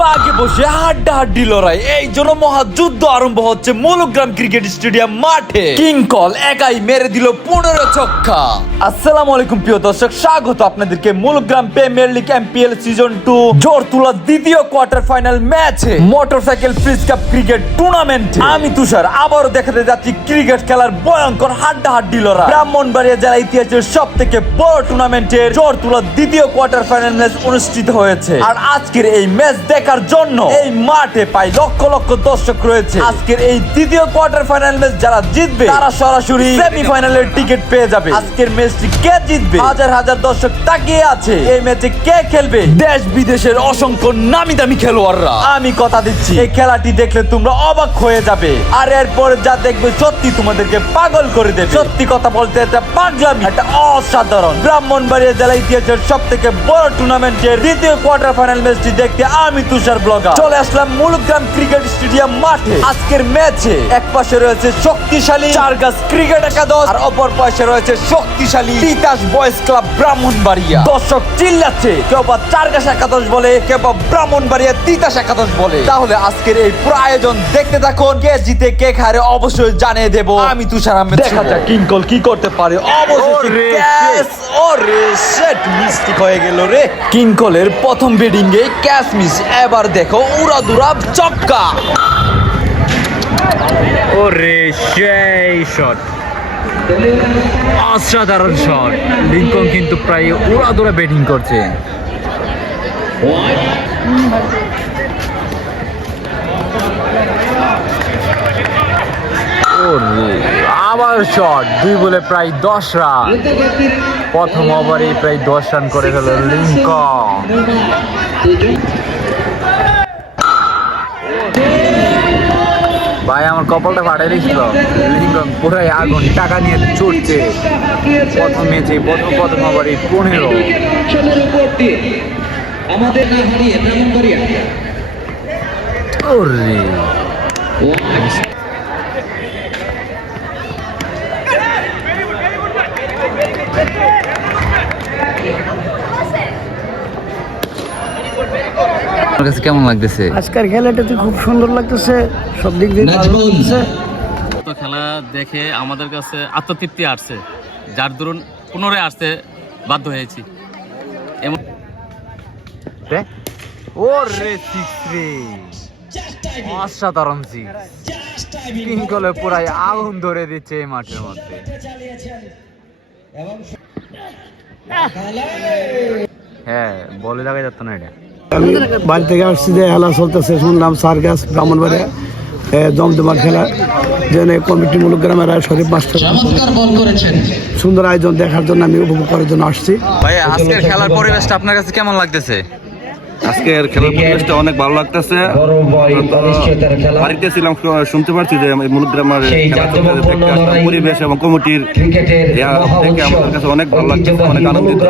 বাগে বসে হাড্ডাহাড্ডি লড়াই, এই জন্য মহাযুদ্ধ আরম্ভ হচ্ছে মৌলগ্রাম ক্রিকেট স্টেডিয়াম মাঠে। কিংকল একাই মেরে দিল 15 ছক্কা। আসসালামু আলাইকুম প্রিয় দর্শক, স্বাগত আপনাদেরকে মৌলগ্রাম প্রিমিয়ার লিগ এমপিএল সিজন 2 জোর তুলা দ্বিতীয় কোয়ার্টার ফাইনাল ম্যাচে মোটরসাইকেল ফ্রিজ কাপ ক্রিকেট টুর্নামেন্টে। আমি তুষার আবারও দেখাতে যাচ্ছি ক্রিকেট খেলার ভয়ঙ্কর হাড্ডাহাড্ডি লড়াই। ব্রাহ্মণবাড়িয়া জেলা ইতিহাসের সব থেকে বড় টুর্নামেন্টের জোর তুলা দ্বিতীয় কোয়ার্টার ফাইনাল ম্যাচ অনুষ্ঠিত হয়েছে। আর আজকের এই ম্যাচ দেখার জন্য এই মাঠে প্রায় লক্ষ লক্ষ দর্শক রয়েছে। আজকের এই দ্বিতীয় কোয়ার্টার ফাইনাল ম্যাচ যারা জিতবে তারা সরাসরি সেমিফাইনালের টিকিট পেয়ে যাবে। আজকের ম্যাচটি কে জিতবে, হাজার হাজার দর্শক তাকিয়ে আছে এই ম্যাচে কে খেলবে। দেশ বিদেশের অসংখ্য নামি দামি খেলোয়াড়রা। আমি কথা দিচ্ছি এই খেলাটি দেখলে তোমরা অবাক হয়ে যাবে, আর এরপরে যা দেখবে সত্যি তোমাদেরকে পাগল করে দেবে। সত্যি কথা বলতে এটা পাগলামি, এটা অসাধারণ। ব্রাহ্মণবাড়িয়া জেলা ইতিহাসের সব থেকে বড় টুর্নামেন্টের দ্বিতীয় কোয়ার্টার ফাইনাল ম্যাচটি দেখতে আমি তুষার ব্লগার চলে আসলাম মৌলগ্রাম ক্রিকেট স্টেডিয়াম মাঠে। আজকের ম্যাচে এক পাশে রয়েছে শক্তিশালী চারগাছ ক্রিকেট একাদশ, আর অপর পাশে রয়েছে শক্তিশালী তিতাস বয়েজ ক্লাব ব্রাহ্মণবাড়িয়া। দর্শক চিল্লাচ্ছে, কেউ বা চারগাছ একাদশ বলে, কেউ বা ব্রাহ্মণবাড়িয়া তিতাস একাদশ বলে। তাহলে আজকের এই পুরো আয়োজন দেখতে থাকুন, কে জিতে কে হারে অবশ্যই জানিয়ে দেব আমি তুষার আহমেদ। দেখা যাক কিংকল কি করতে পারে। অবশেষে ক্যাচ, ওরে শিট, মিস্টেক হয়ে গেল রে। কিংকলের প্রথম ব্যাটিং এ ক্যাচ মিস, এবার দেখো উড়াদুরা ছক্কা। ওরে সেই শট, অসাধারণ শট। লিঙ্কন কিন্তু প্রায় উড়াদুরা ব্যাটিং করছে। আবার শট, 2 বলে প্রায় 10 রান। প্রথম ওভারে প্রায় 10 রান করে ফেল লিঙ্কন। ভাই আমার কপালটা ফাটাই দিয়েছিল। লিঙ্কন পুরাই আগুন, টাকা নিয়ে ছুটছে। প্রথম ম্যাচে প্রথম ওভারে 15। ওরে আপনার কাছে কেমন লাগতেছে? আজকের খেলাটা তো খুব সুন্দর লাগতেছে, সব দিক দিয়ে ভালো লাগতেছে। তো খেলা দেখে আমাদের কাছে আত্মতৃপ্তি আসছে, যার দরুন পুনরায় আসতে বাধ্য হয়েছি। ওরে সিক্স রে, অসাধারণ সিক্স। কিংকলে পুরাই আগুন ধরে দিচ্ছে এই মাঠের মধ্যে। হ্যাঁ, বলে দেখা যাচ্ছে না এটা। আমি বাড়ি থেকে আসছি যে খেলা চলতেছে, শুনলাম সার্কাস ব্রাহ্মণবাড়িয়া জমজমার খেলা, যেন কমিটি মৌলগ্রামের শরীফ মাস্টার সুন্দর আয়োজন দেখার জন্য আমি উপভোগ করার জন্য আসছি। ভাই আজকের খেলার পরিবেশটা আপনার কাছে কেমন লাগতেছে? আজকের খেলার পরিবেশটা অনেক ভালো লাগতেছে। বাড়িতে ছিলাম, শুনতে পারছি যে মৌলগ্রামের পরিবেশ এবং কমিটির দেখে আমাদের কাছে অনেক ভালো লাগতেছে, অনেক আনন্দিত।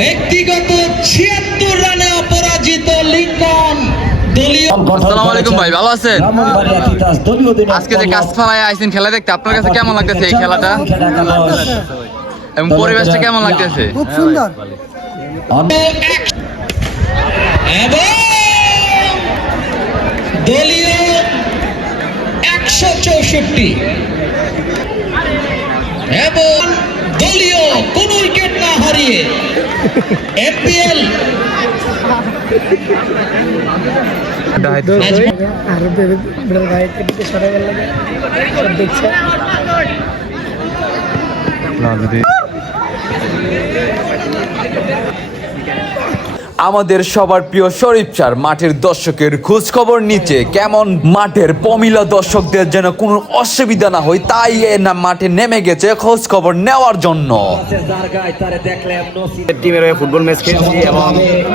ব্যক্তিগত 76 রানে অপরাজিত লিঙ্কন। আসসালামু আলাইকুম ভাই, ভালো আছেন? আজকে যে গাছপালায় আইছেন খেলা দেখতে, আপনার কাছে কেমন লাগতেছে এই খেলাটা এবং পরিবেশটা কেমন লাগতেছে? খুব সুন্দর। এবং দলীয় 164 এবং দলীয় কোন উইকেট না হারিয়ে এপিএল আমাদের সবার প্রিয় শরীফ স্যার মাঠের দর্শকের খোঁজ খবর নিচে কেমন মাঠের পমিলা দর্শকদের যেন কোনো অসুবিধা না হয়, তাই না মাঠে নেমে গেছে খোঁজ খবর নেওয়ার জন্য। টিমের হয়ে ফুটবল ম্যাচ খেলছি এবং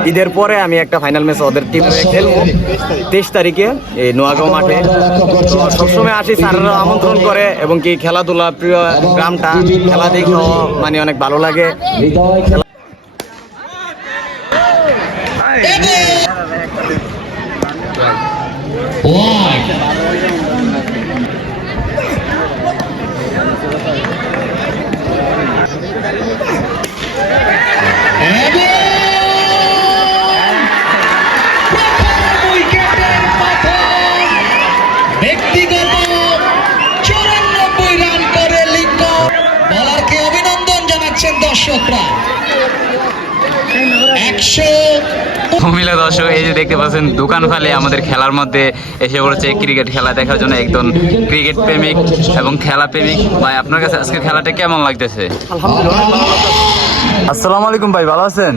ঈদের পরে আমি একটা ফাইনাল ম্যাচ ওদের টিমের হয়ে খেলবো 23 তারিখে এই নোয়াগাঁও মাঠে। তো সবসময় আসি, স্যাররা আমন্ত্রণ করে এবং কি খেলাধুলা প্রিয় গ্রামটা, খেলা দেখেও মানে অনেক ভালো লাগে। ওয়াইড ব্যক্তিগত 94 রান করে লিঙ্কন বলারকে অভিনন্দন জানাচ্ছেন দর্শকরা। 100 কুমিল্লা দর্শক, এই যে দেখতে পাচ্ছেন দোকান ফালে আমাদের খেলার মধ্যে এসে পড়েছে ক্রিকেট খেলা দেখার জন্য একজন ক্রিকেট প্রেমিক এবং খেলা প্রেমিক। ভাই আপনার কাছে আজকে খেলাটা কেমন লাগতেছে? আসসালামু আলাইকুম ভাই, ভালো আছেন?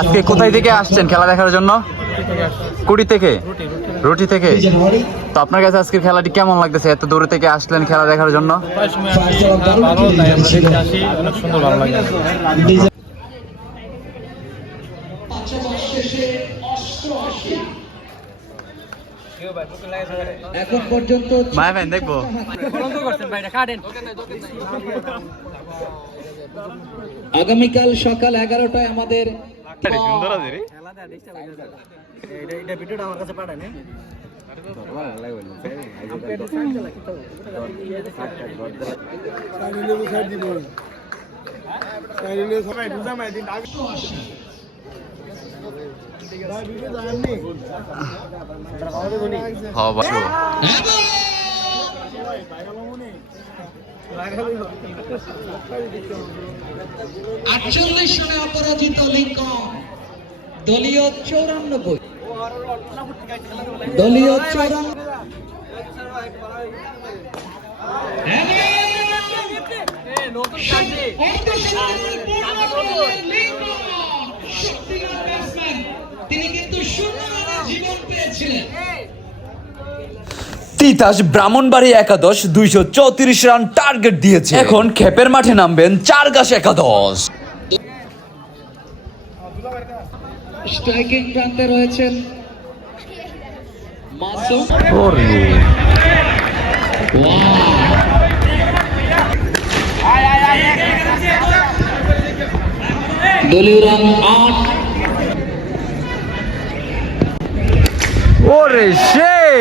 আজকে কোথায় থেকে আসছেন খেলা দেখার জন্য? কুড়ি থেকে, রুটি থেকে। তো আপনার কাছে আজকের খেলাটি কেমন লাগতেছে? এত দূরে থেকে আসলেন খেলা দেখার জন্য। এখন পর্যন্ত ভাই ভাই দেখবো। আগামীকাল সকাল 11টায় আমাদের আটচল্লিশ রানে অপরাজিত লিঙ্কন, দলীয় 94, দলীয় 94। তিনি কিন্তু শূন্য রানে জীবন পেয়েছিলেন। তিতাস ব্রাহ্মণবাড়ি একাদশ 234 রান টার্গেট দিয়েছে। এখন খেপের মাঠে নামবেন চারগাছ একাদশ। স্ট্রাইকিং প্রান্তে রয়েছেন মাসুম। দলীয় রান 8। ওরে সেই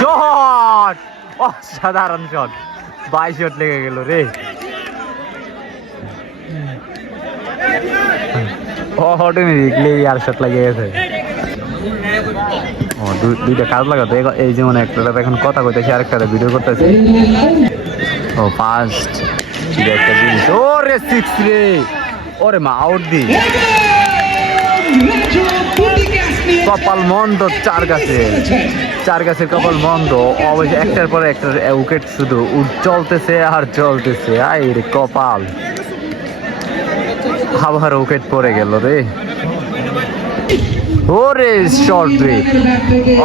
শট, অসাধারণ শট, 22 শট লেগে গেল রে। অটোমেটিকলি আর শট লাগিয়ে গেছে। ও দুইটা কাজ লাগাতো, এই যেমন একটা এখন কথা কইতেছে আরেকটা ভিডিও করতেছে। ও ফার্স্ট একটা জিনিস। ওরে 6 রে, ওরে মা আউট দি। কপাল মন্দ চার গাছের কপাল মন্দ। অবশ্য একটার পর একটা উইকেট শুধু চলতেছে আর চলতেছে। আই রে কপাল, আবার উইকেট পড়ে গেল রে। ওরে শট রে,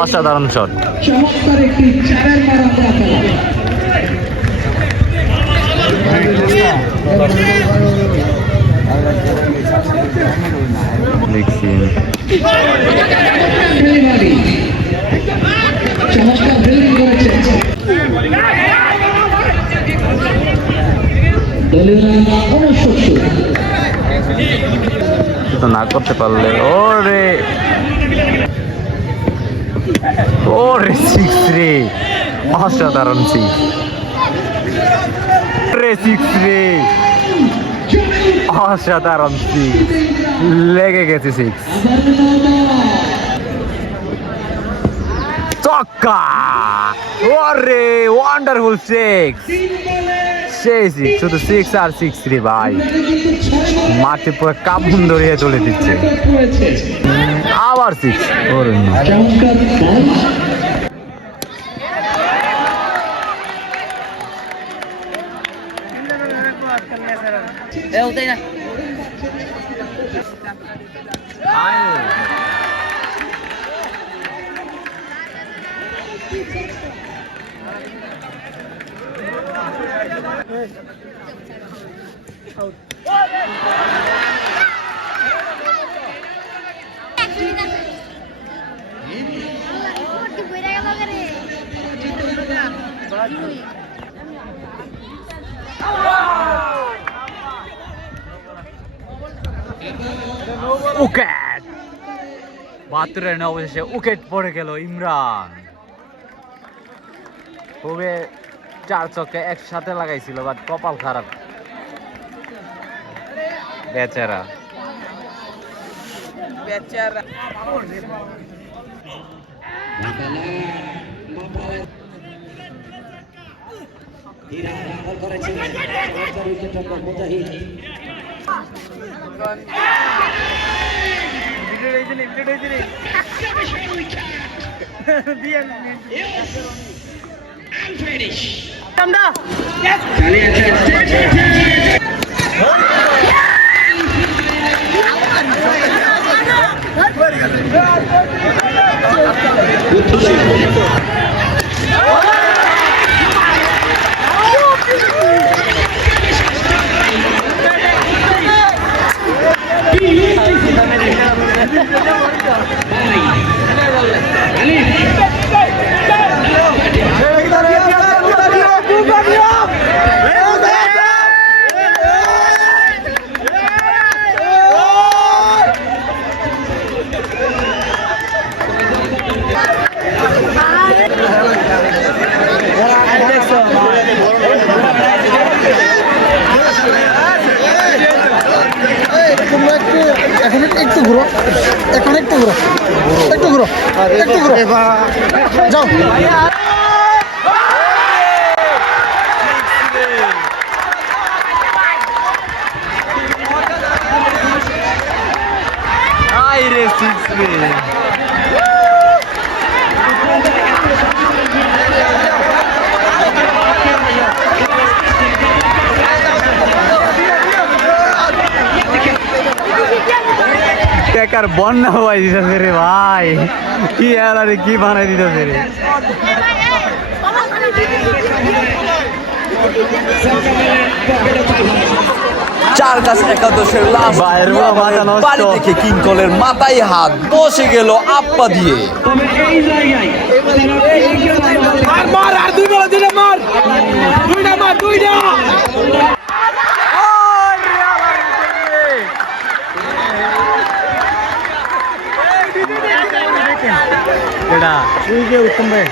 অসাধারণ শট। চমৎকার একটি চারের মারা খেলা। দেখছি চমৎকার ফিল্ডিং করেছেন। দলীয় রান 69। তো না করতে পারলে। ওরে 6 রে, অসাধারণ 6 রে, 6 রে, অসাধারণ 6 লেগে গেছে 6। ছক্কা, ওরে ওয়ান্ডারফুল 6, সেই 6, শুধু 6 আর 6 রে ভাই, মাঠে পুরো কাবুন ধরিয়ে চলে দিচ্ছে। আবার 6, ওরে না। উইকেট 72 রানে অবশেষে উইকেট পড়ে গেল ইমরান। খুবই 4 ছক্কা একসাথে লাগাইছিল, বাট কপাল খারাপ বেচারা। একটু ঘুরো, এখন একটু ঘুরো, একটু ঘুরো, একটু ঘুরো, যাও। আইরে সিক্স রে। টেকার বন্যা হওয়াই দিতেছে রে ভাই, কি আরে কি বানাই দিতেছে রে। চার গাছ একাদশের লাস্ট বাইরের বড় মাথা নষ্ট। বাড়ি থেকে কিংকলের মাথায় হাত বসে গেল আপ্পা দিয়ে। এটা উত্তম ভাই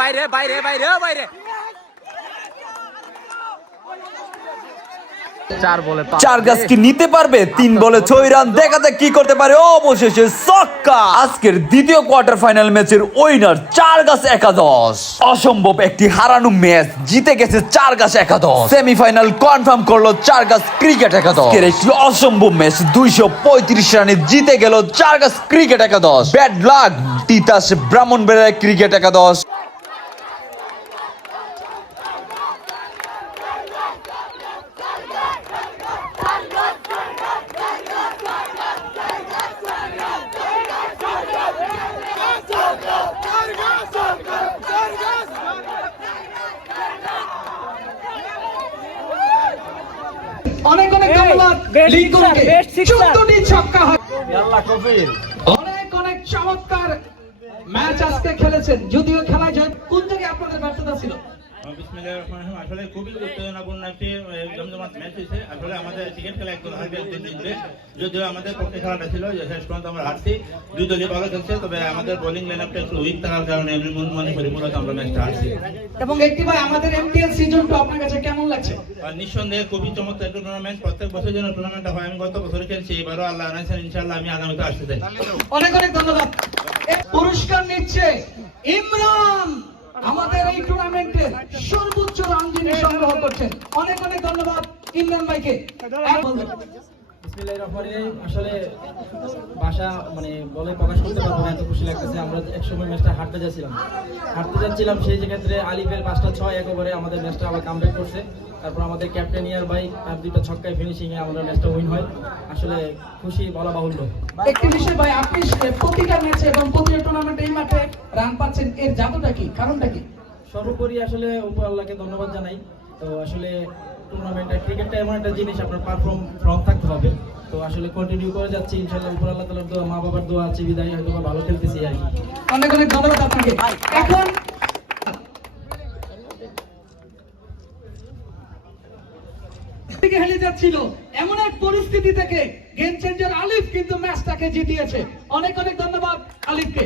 বাইরে বাইরে বাইরে বাইরে। 4 বলে 5। 4 গাছ কি নিতে পারবে? 3 বলে 6 রান, দেখা যাক কি করতে পারে। অবশেষে ছক্কা। আজকের দ্বিতীয় কোয়ার্টার ফাইনাল ম্যাচের উইনার 4 গাছ একাদশ। অসম্ভব একটি হারানো ম্যাচ জিতে গেছে 4 গাছ একাদশ। সেমিফাইনাল কনফার্ম করলো 4 গাছ ক্রিকেট একাদশ। আজকের একটি অসম্ভব ম্যাচ 235 রানে জিতে গেল 4 গাছ ক্রিকেট একাদশ। Bad luck Titas Brahmanbaria cricket একাদশ। অনেক অনেক ধন্যবাদ লিঙ্কনকে 14টি ছক্কা অনেক অনেক চমৎকার ম্যাচ আজকে খেলেছেন। যদিও খেলায় জয়, কোন জায়গায় আপনাদের ব্যর্থতা ছিল? বিসমিল্লাহির রহমানির রহিম। আসলে খুবই উত্তেজনাপূর্ণ একটি জমজমাট ম্যাচ হয়েছে। আসলে আমাদের ক্রিকেট খেলা একদল হারবে একদল জিতবে। যদিও আমাদের পক্ষে খেলাটা ছিল যে শেষ পর্যন্ত আমরা হারছি। দুই দলই ভালো খেলছে, তবে আমাদের বোলিং লাইনআপটা একটু উইক থাকার কারণে আমি মনে করি মূলত আমরা ম্যাচটা হারছি। এবং একটি ভাই আমাদের এমপিএল সিজন 2 আপনার কাছে কেমন লাগছে? আর নিঃসন্দেহে খুবই চমৎকার একটা টুর্নামেন্ট। প্রত্যেক বছর যেন টুর্নামেন্টটা হয়, আমি গত বছর খেলছি, এবারও আল্লাহ আনাইছেন, ইনশাআল্লাহ আমি আগামীতে আসতে চাই। অনেক অনেক ধন্যবাদ। এই পুরস্কার নিচ্ছে ইমরান, আমাদের এই টুর্নামেন্টের সর্বোচ্চ রান যিনি সংগ্রহ করছেন। অনেক অনেক ধন্যবাদ ইমরান ভাইকে। বিসমিল্লাহির রহমানির রহিম। আসলে ভাষা মানে বলে প্রকাশ করতে পারবো না, এত খুশি লাগতেছে। আমরা একসময় ম্যাচটা হারতে যাচ্ছিলাম, সেই ক্ষেত্রে আলিফের 5টা 6 এক ওভারে আমাদের ম্যাচটা আবার কামব্যাক করছে। তারপর আমাদের ক্যাপ্টেন ইয়ার ভাই তার 2টা ছক্কায় ফিনিশিং এ আমাদের ম্যাচটা উইন হয়। আসলে খুশি বলা বাহুল্য। একটি বিষয় ভাই, আপনি প্রতিটা ম্যাচে এবং প্রতিটা টুর্নামেন্টে এই মাঠে রান পাচ্ছেন, এর জাদুটা কি, কারণটা কি? সর্বোপরি আসলে উপর আল্লাহকে ধন্যবাদ জানাই। তো আসলে টুর্নামেন্টে ক্রিকেটটা এমন একটা জিনিস, আপনার পারফর্ম থাকতে হবে। তো আসলে কন্টিনিউ করে যাচ্ছি ইনশাআল্লাহ, উপর আল্লাহ তাআলার দোয়া, মা বাবার দোয়া আছে বিদায় হয়তো ভালো খেলতেছি আর কি। অনেক অনেক ধন্যবাদ আপনাকে। এখন থেকে হেলে যাচ্ছিল এমন এক পরিস্থিতি থেকে গেম চেঞ্জার আলিফ কিন্তু ম্যাচটাকে জিতিয়েছে। অনেক অনেক ধন্যবাদ আলিফকে।